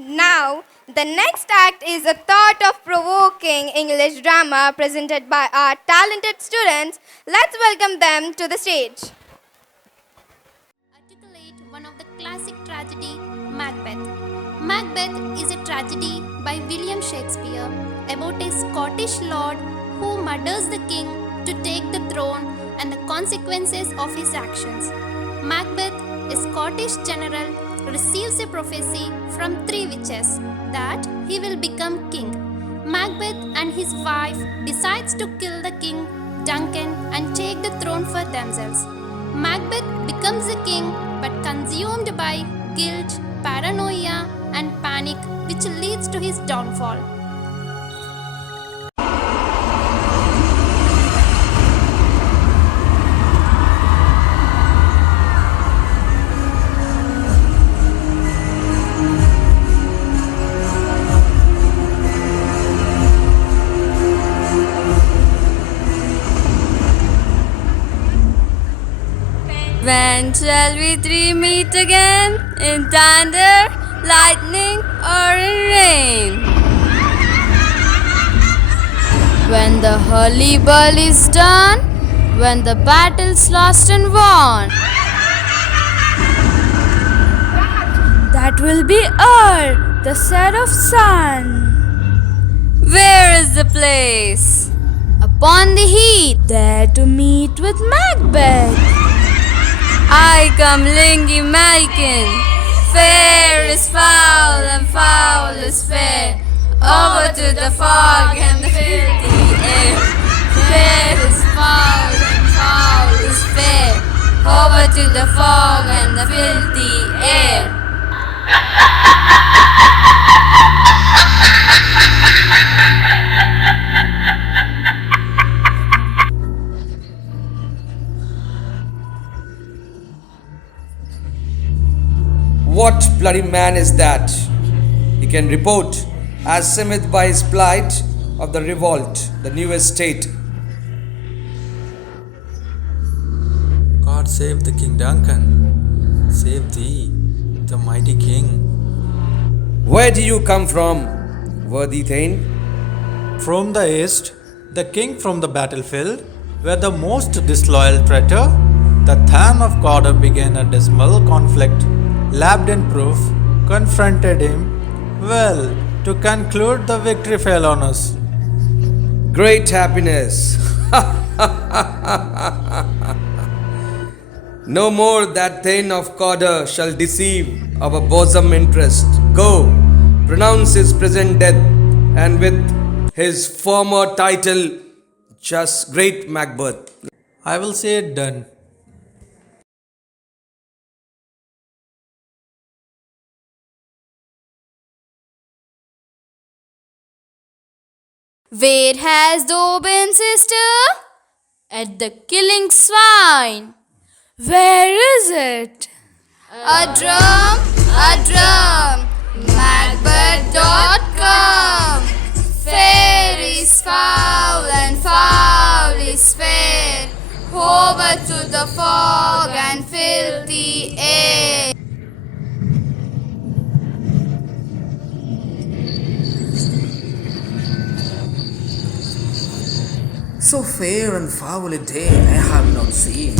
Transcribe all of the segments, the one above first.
Now, the next act is a thought-provoking English drama presented by our talented students. Let's welcome them to the stage. Articulate one of the classic tragedy, Macbeth. Macbeth is a tragedy by William Shakespeare about a Scottish lord who murders the king to take the throne and the consequences of his actions. Macbeth, a Scottish general, receives a prophecy from three witches that he will become king. Macbeth and his wife decides to kill the king, Duncan, and take the throne for themselves. Macbeth becomes the king but consumed by guilt, paranoia, and panic, which leads to his downfall. When shall we three meet again? In thunder, lightning, or in rain? When the hullabaloo is done, when the battle's lost and won. That will be Earth, the set of sun. Where is the place? Upon the heath, there to meet with Macbeth. I come Lingy Malkin. Fair is foul and foul is fair. Over to the fog and the filthy air. Fair is foul and foul is fair. Over to the fog and the filthy air. What bloody man is that? He can report as Simith by his plight of the revolt, the new estate. God save the King Duncan. Save thee, the mighty king. Where do you come from, worthy Thane? From the east, the king from the battlefield, where the most disloyal traitor, the Thane of Cawdor, began a dismal conflict. Lapped in proof, confronted him. Well, to conclude, the victory fell on us. Great happiness. No more that Thane of Cawdor shall deceive our bosom interest. Go, pronounce his present death, and with his former title, just great Macbeth. I will say it done. Where has thou been, sister? At the killing swine. Where is it? A drum, Macbeth.com. Fair is foul and foul is fair. Over to the fog and filthy air. So fair and foul a day I have not seen.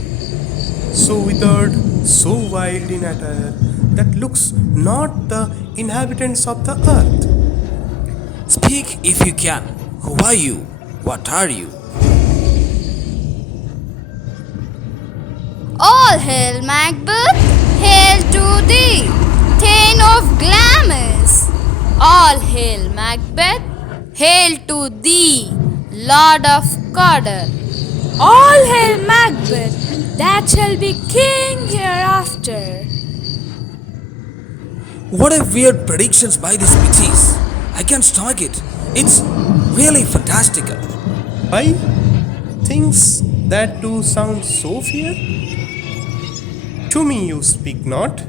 So withered, so wild in attire, that looks not the inhabitants of the earth. Speak if you can. Who are you? What are you? All hail Macbeth, hail to thee, Thane of Glamis. All hail Macbeth, hail to thee, Lord of Cawdor. All hail Macbeth, that shall be king hereafter. What a weird predictions by these witches. I can't stomach it. It's really fantastical. Why? Things that do sound so fair? To me you speak not.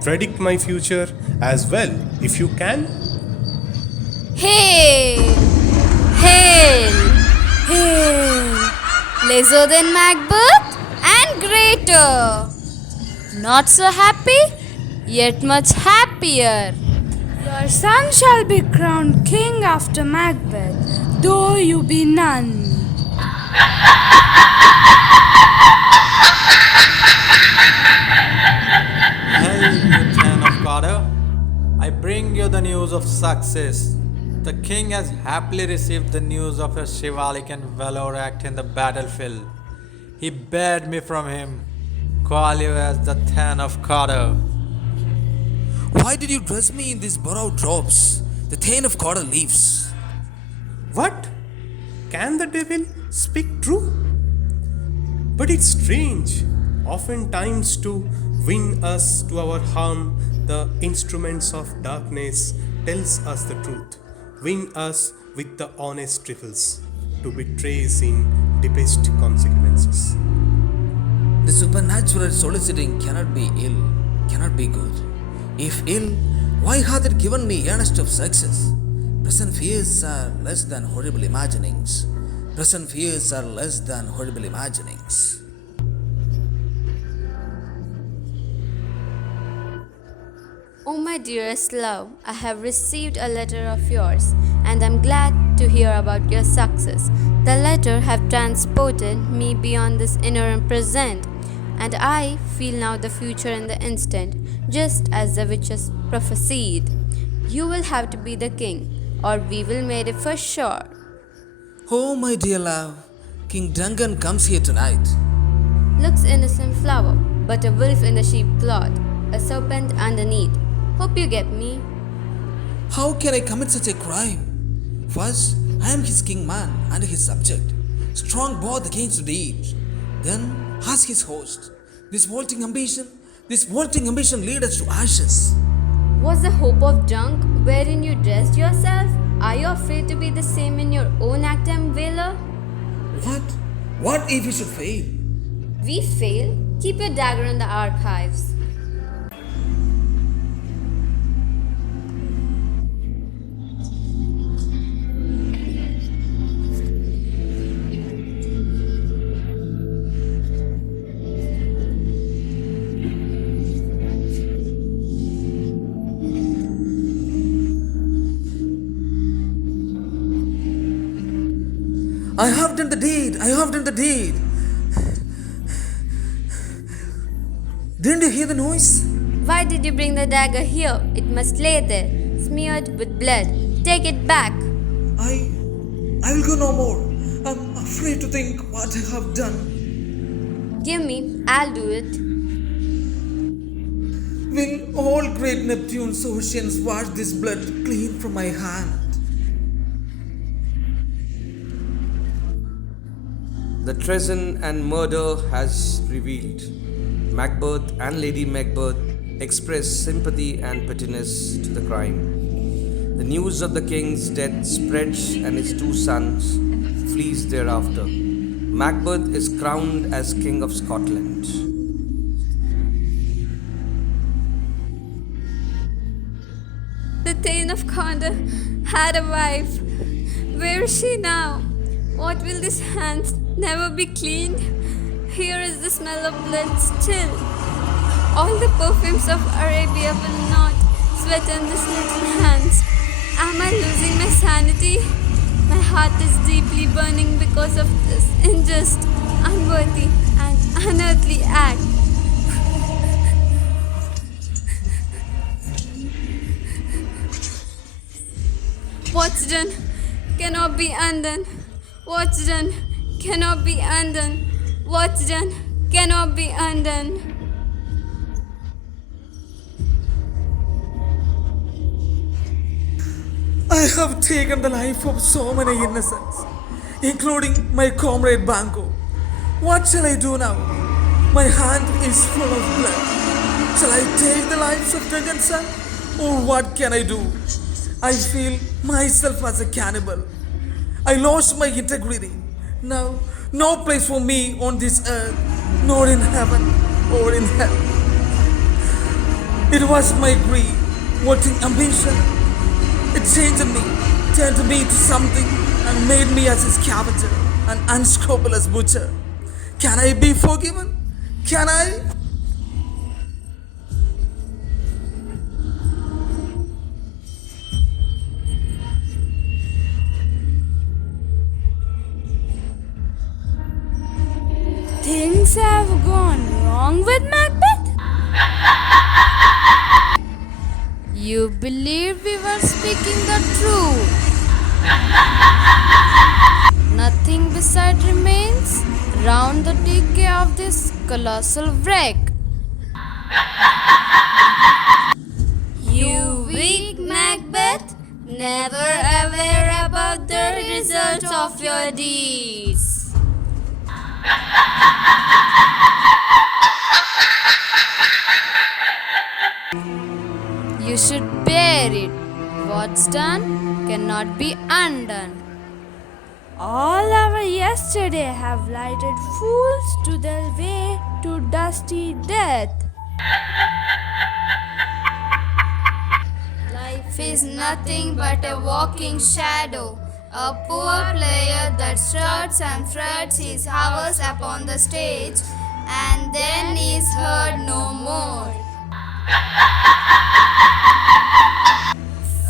Predict my future as well, if you can. Hail, hail, hail. Lesser than Macbeth and greater. Not so happy, yet much happier. Your son shall be crowned king after Macbeth, though you be none. Hail, you Thane of Cawdor! I bring you the news of success. The king has happily received the news of your chivalric and valor act in the battlefield. He bade me from him call you as the Thane of Cawdor. Why did you dress me in these borrowed robes? The Thane of Cawdor leaves. What? Can the devil speak true? But it's strange. Oftentimes, to win us to our harm, the instruments of darkness tells us the truth. Win us with the honest trifles, to betray us in deepest consequences. The supernatural soliciting cannot be ill, cannot be good. If ill, why hath it given me earnest of success? Present fears are less than horrible imaginings. Present fears are less than horrible imaginings. Oh, my dearest love, I have received a letter of yours, and I'm glad to hear about your success. The letter have transported me beyond this inner and present, and I feel now the future in the instant, just as the witches prophesied. You will have to be the king, or we will made it for sure. Oh, my dear love, King Duncan comes here tonight. Looks innocent flower, but a wolf in a sheep cloth, a serpent underneath. Hope you get me. How can I commit such a crime? First, I am his king man and his subject, strong both against the deed. Then ask his host. This vaulting ambition lead us to ashes. Was the hope of junk wherein you dressed yourself? Are you afraid to be the same in your own act and valor? What? What if we should fail? We fail? Keep your dagger in the archives. I have done the deed. I have done the deed. Didn't you hear the noise? Why did you bring the dagger here? It must lay there, smeared with blood. Take it back. I will go no more. I'm afraid to think what I have done. Give me, I'll do it. Will all great Neptune's oceans wash this blood clean from my hand? The treason and murder has revealed. Macbeth and Lady Macbeth express sympathy and pettiness to the crime. The news of the king's death spreads and his two sons flees thereafter. Macbeth is crowned as King of Scotland. The Thane of Cawdor had a wife. Where is she now? What will these hands never be cleaned? Here is the smell of blood still. All the perfumes of Arabia will not sweat on these little hands. Am I losing my sanity? My heart is deeply burning because of this unjust, unworthy, and unearthly act. What's done cannot be undone. What's done cannot be undone. What's done cannot be undone. I have taken the life of so many innocents, including my comrade Banco. What shall I do now? My hand is full of blood. Shall I take the lives of Duncan's son? Or what can I do? I feel myself as a cannibal. I lost my integrity. Now, no place for me on this earth, nor in heaven or in hell. It was my greed, wanting ambition. It changed me, turned me to something, and made me as a scavenger, an unscrupulous butcher. Can I be forgiven? Can I? with Macbeth? You believed we were speaking the truth. Nothing beside remains round the decay of this colossal wreck. You weak Macbeth, never aware about the result of your deeds. You should bear it. What's done cannot be undone. All our yesterday have lighted fools to their way to dusty death. Life is nothing but a walking shadow, a poor player that struts and frets his hours upon the stage and then is heard no more.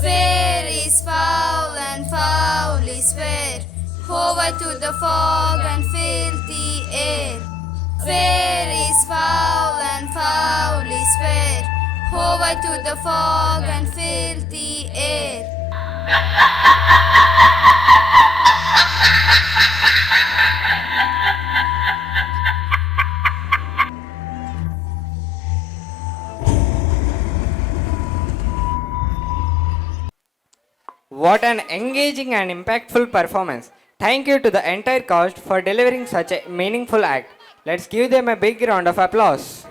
Fair is foul and foul is fair, over to the fog and filthy air. Fair is foul and foul is fair, over to the fog and filthy air. What an engaging and impactful performance. Thank you to the entire cast for delivering such a meaningful act. Let's give them a big round of applause.